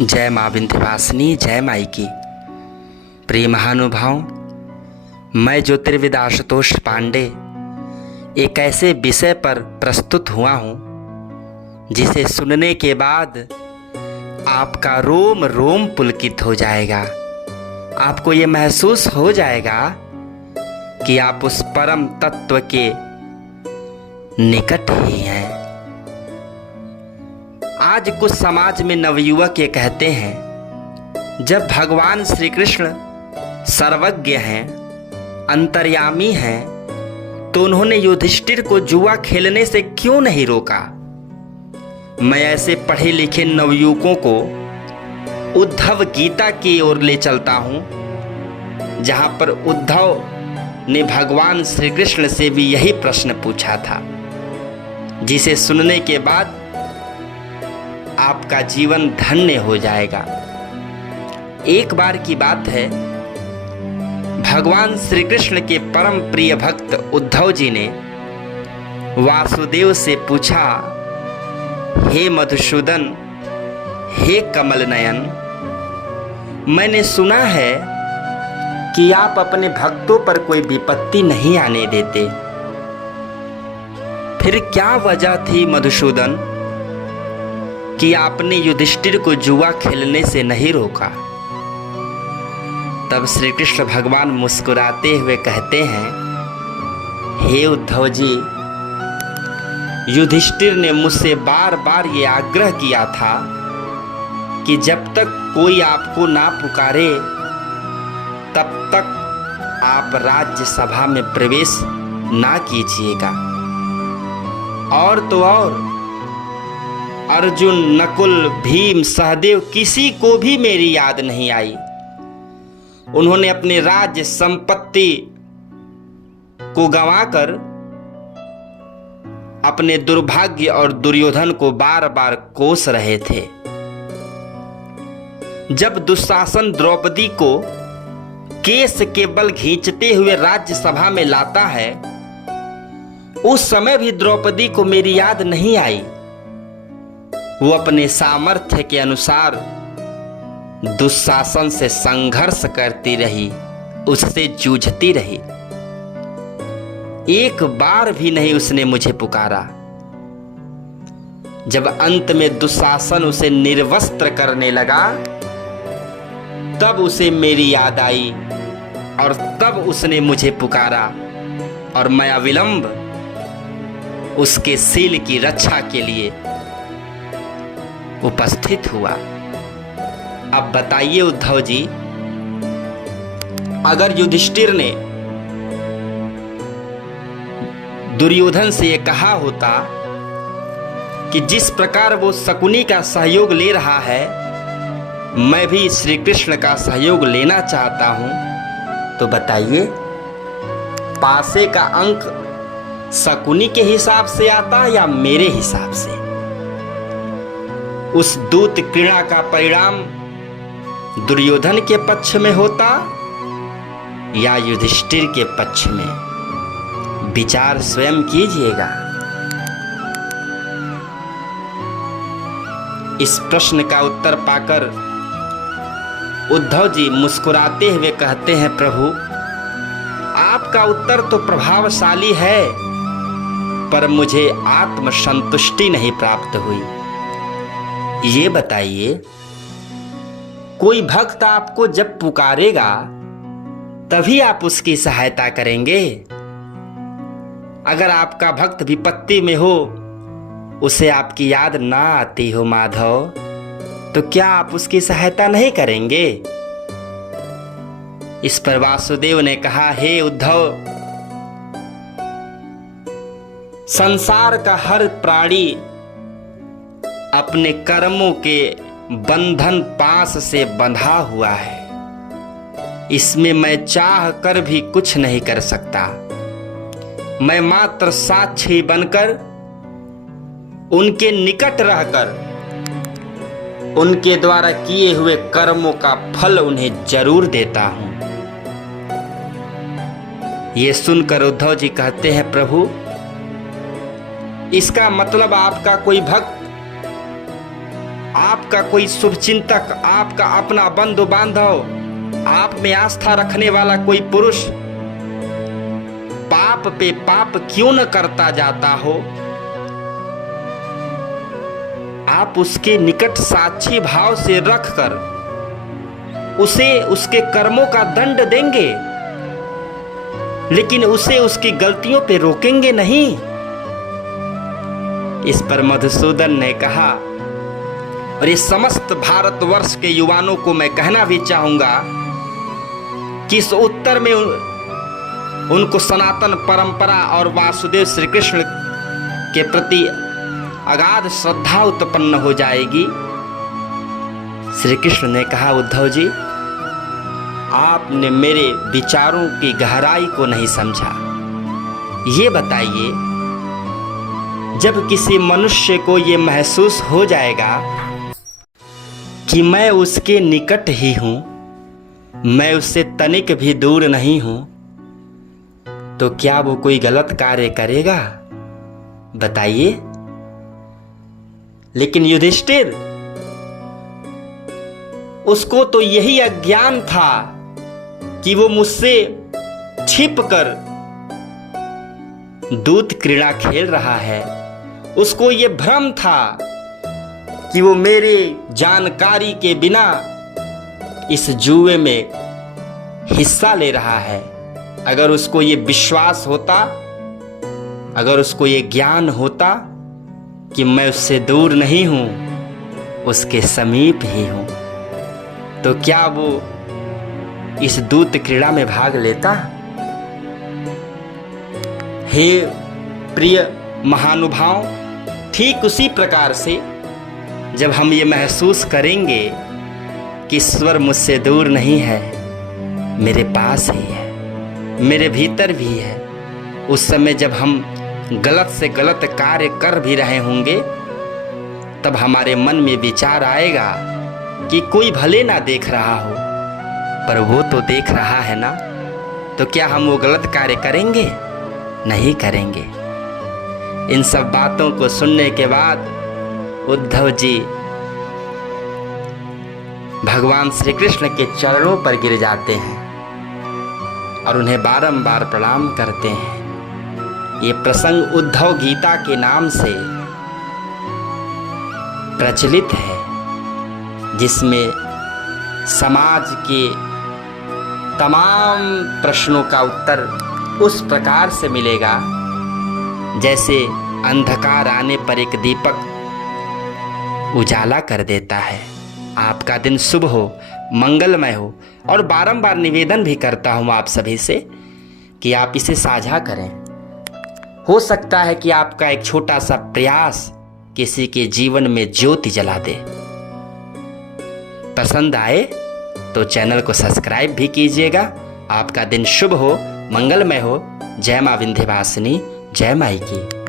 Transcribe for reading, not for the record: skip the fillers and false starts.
जय माँ विंध्यवासिनी, जय माई की। प्रिय महानुभाव, मैं ज्योतिर्विद आशुतोष पांडे एक ऐसे विषय पर प्रस्तुत हुआ हूँ जिसे सुनने के बाद आपका रोम रोम पुलकित हो जाएगा। आपको ये महसूस हो जाएगा कि आप उस परम तत्व के निकट ही हैं। आज कुछ समाज में नवयुवक ये कहते हैं, जब भगवान श्री कृष्ण सर्वज्ञ हैं, अंतर्यामी हैं, तो उन्होंने युधिष्ठिर को जुआ खेलने से क्यों नहीं रोका। मैं ऐसे पढ़े लिखे नवयुवकों को उद्धव गीता की ओर ले चलता हूं, जहां पर उद्धव ने भगवान श्री कृष्ण से भी यही प्रश्न पूछा था, जिसे सुनने के बाद आपका जीवन धन्य हो जाएगा। एक बार की बात है, भगवान श्री कृष्ण के परम प्रिय भक्त उद्धव जी ने वासुदेव से पूछा, हे मधुसूदन, हे कमल नयन, मैंने सुना है कि आप अपने भक्तों पर कोई विपत्ति नहीं आने देते। फिर क्या वजह थी मधुसूदन कि आपने युधिष्ठिर को जुआ खेलने से नहीं रोका। तब श्री कृष्ण भगवान मुस्कुराते हुए कहते हैं, हे उद्धव जी, युधिष्ठिर ने मुझसे बार बार ये आग्रह किया था कि जब तक कोई आपको ना पुकारे तब तक आप राज्य सभा में प्रवेश ना कीजिएगा। और तो और अर्जुन, नकुल, भीम, सहदेव, किसी को भी मेरी याद नहीं आई। उन्होंने अपने राज्य संपत्ति को गंवाकर अपने दुर्भाग्य और दुर्योधन को बार बार कोस रहे थे। जब दुशासन द्रौपदी को केस के बल खींचते हुए राज्य सभा में लाता है, उस समय भी द्रौपदी को मेरी याद नहीं आई। वो अपने सामर्थ्य के अनुसार दुशासन से संघर्ष करती रही, उससे जूझती रही। एक बार भी नहीं उसने मुझे पुकारा। जब अंत में दुशासन उसे निर्वस्त्र करने लगा, तब उसे मेरी याद आई और तब उसने मुझे पुकारा और मैं अविलंब उसके सील की रक्षा के लिए उपस्थित हुआ। अब बताइए उद्धव जी, अगर युधिष्ठिर ने दुर्योधन से यह कहा होता कि जिस प्रकार वो शकुनी का सहयोग ले रहा है, मैं भी श्री कृष्ण का सहयोग लेना चाहता हूं, तो बताइए पासे का अंक शकुनी के हिसाब से आता या मेरे हिसाब से? उस दूत क्रीड़ा का परिणाम दुर्योधन के पक्ष में होता या युधिष्ठिर के पक्ष में? विचार स्वयं कीजिएगा। इस प्रश्न का उत्तर पाकर उद्धव जी मुस्कुराते हुए कहते हैं, प्रभु, आपका उत्तर तो प्रभावशाली है, पर मुझे आत्मसंतुष्टि नहीं प्राप्त हुई। ये बताइए, कोई भक्त आपको जब पुकारेगा तभी आप उसकी सहायता करेंगे। अगर आपका भक्त विपत्ति में हो, उसे आपकी याद ना आती हो माधव, तो क्या आप उसकी सहायता नहीं करेंगे? इस पर वासुदेव ने कहा, हे उद्धव, संसार का हर प्राणी अपने कर्मों के बंधन पास से बंधा हुआ है। इसमें मैं चाह कर भी कुछ नहीं कर सकता। मैं मात्र साक्षी बनकर, उनके निकट रहकर, उनके द्वारा किए हुए कर्मों का फल उन्हें जरूर देता हूं। ये सुनकर उद्धव जी कहते हैं, प्रभु, इसका मतलब आपका कोई भक्त आपका कोई शुभचिंतक, आपका अपना बंधु बांधव, आप में आस्था रखने वाला कोई पुरुष पाप पे पाप क्यों न करता जाता हो, आप उसके निकट साक्षी भाव से रखकर उसे उसके कर्मों का दंड देंगे, लेकिन उसे उसकी गलतियों पे रोकेंगे नहीं। इस पर मधुसूदन ने कहा, और ये समस्त भारतवर्ष के युवाओं को मैं कहना भी चाहूंगा कि इस उत्तर में उनको सनातन परंपरा और वासुदेव श्री कृष्ण के प्रति अगाध श्रद्धा उत्पन्न हो जाएगी। श्री कृष्ण ने कहा, उद्धव जी, आपने मेरे विचारों की गहराई को नहीं समझा। ये बताइए, जब किसी मनुष्य को ये महसूस हो जाएगा कि मैं उसके निकट ही हूं, मैं उससे तनिक भी दूर नहीं हूं, तो क्या वो कोई गलत कार्य करेगा? बताइए। लेकिन युधिष्ठिर, उसको तो यही अज्ञान था कि वो मुझसे छिपकर दूत क्रीड़ा खेल रहा है। उसको ये भ्रम था कि वो मेरे जानकारी के बिना इस जुए में हिस्सा ले रहा है। अगर उसको ये विश्वास होता, अगर उसको ये ज्ञान होता कि मैं उससे दूर नहीं हूं, उसके समीप ही हूं, तो क्या वो इस दूत क्रीड़ा में भाग लेता? हे प्रिय महानुभाव, ठीक उसी प्रकार से जब हम ये महसूस करेंगे कि ईश्वर मुझसे दूर नहीं है, मेरे पास ही है, मेरे भीतर भी है, उस समय जब हम गलत से गलत कार्य कर भी रहे होंगे, तब हमारे मन में विचार आएगा कि कोई भले ना देख रहा हो, पर वो तो देख रहा है ना, तो क्या हम वो गलत कार्य करेंगे? नहीं करेंगे। इन सब बातों को सुनने के बाद उद्धव जी भगवान श्री कृष्ण के चरणों पर गिर जाते हैं और उन्हें बारंबार प्रणाम करते हैं। ये प्रसंग उद्धव गीता के नाम से प्रचलित है, जिसमें समाज के तमाम प्रश्नों का उत्तर उस प्रकार से मिलेगा जैसे अंधकार आने पर एक दीपक उजाला कर देता है। आपका दिन शुभ हो, मंगलमय हो, और बारंबार निवेदन भी करता हूं आप सभी से कि आप इसे साझा करें। हो सकता है कि आपका एक छोटा सा प्रयास किसी के जीवन में ज्योति जला दे। पसंद आए तो चैनल को सब्सक्राइब भी कीजिएगा। आपका दिन शुभ हो, मंगलमय हो। जय मां विंध्यवासिनी, जय माई की।